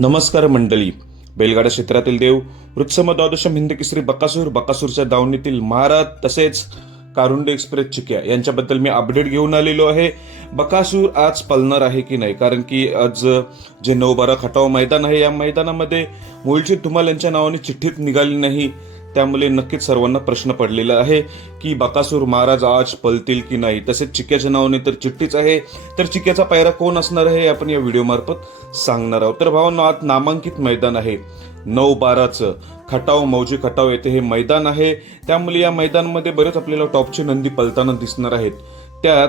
नमस्कार मंडळी. बैलगाडा क्षेत्रातील देव वृत्सम द्वादशम हिंद केसरी बकासूरच्या दावणीतील महाराज तसेच कारुंडे एक्सप्रेस चिक्या यांच्याबद्दल मी अपडेट घेऊन आलेलो आहे. बकासूर आज पळणार आहे की नाही, कारण की आज जे 9-12 खटाव मैदान आहे या मैदानामध्ये मूळजीत धुमाल यांच्या नावाने चिठ्ठीत निघाली नाही. त्यामुळे नक्कीच सर्वांना प्रश्न पडलेला आहे की बकासूर महाराज आज पळतील की नाही. तसेच चिक्याच्या नावाने तर चिठ्ठीच आहे, तर चिक्याचा पायरा कोण असणार आहे हे आपण या व्हिडिओ मार्फत सांगणार आहोत. तर भावांनो, आज नामांकित मैदान आहे 9-12चं खटाव मौजी खटाव येथे हे मैदान आहे. त्यामुळे या मैदानामध्ये बरेच आपल्याला टॉपचे नंदी पळताना दिसणार आहेत. त्यात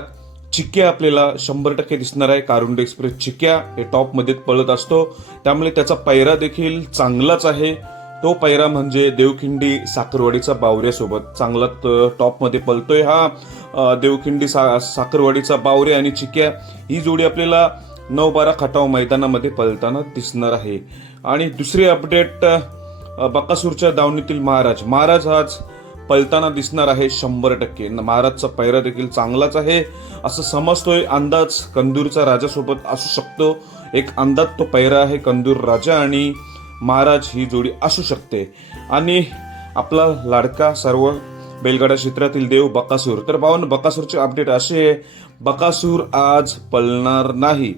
चिक्या आपल्याला 100% दिसणार आहे. कारुंडे एक्सप्रेस चिक्या हे टॉप मध्ये पळत असतो, त्यामुळे त्याचा पायरा देखील चांगलाच आहे. तो पायरा म्हणजे देवखिंडी साखरवाडीचा बावऱ्यासोबत चांगला टॉप मध्ये पळतोय. हा देवखिंडी साखरवाडीचा बावरे आणि चिक्या ही जोडी आपल्याला 9-12 खटाव मैदानामध्ये पळताना दिसणार आहे. आणि दुसरी अपडेट, बकासूरच्या दावणीतील महाराज आज पळताना दिसणार आहे 100%. महाराजचा पायरा देखील चांगलाच आहे असं समजतोय. अंदाज कंदूरचा राजासोबत असू शकतो, एक अंदाज तो पायरा आहे. कंदूर राजा आणि महाराज ही जोडी असू शकते. आणि आपला लाडका सर्व बैलगाडा क्षेत्रातील देव बकासूर. तर भावांनो, बकासूरचे अपडेट असे आहे, बकासूर आज पळणार नाही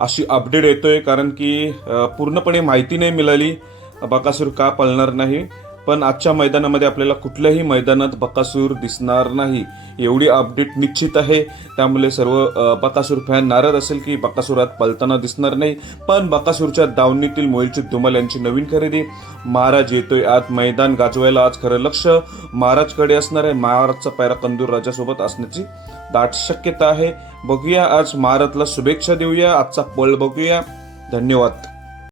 अशी अपडेट येतोय. कारण की पूर्णपणे माहिती नाही मिळाली बकासूर का पळणार नाही. पण आजच्या मैदानामध्ये आपल्याला कुठल्याही मैदानात बकासूर दिसणार नाही एवढी अपडेट निश्चित आहे. त्यामुळे सर्व बकासूर फॅन नाराज असेल की बकासूर आज पळताना दिसणार नाही. पण बकासूरच्या दावणीतील मोहिलचित धुमाल यांची नवीन खरेदी महाराज येतोय. आज मैदान गाजवायला आज खरं लक्ष महाराजकडे असणार आहे. महाराजचा पायरा कंदूर राजासोबत असण्याची दाट शक्यता आहे. बघूया, आज महाराजला शुभेच्छा देऊया, आजचा पळ बघूया. धन्यवाद.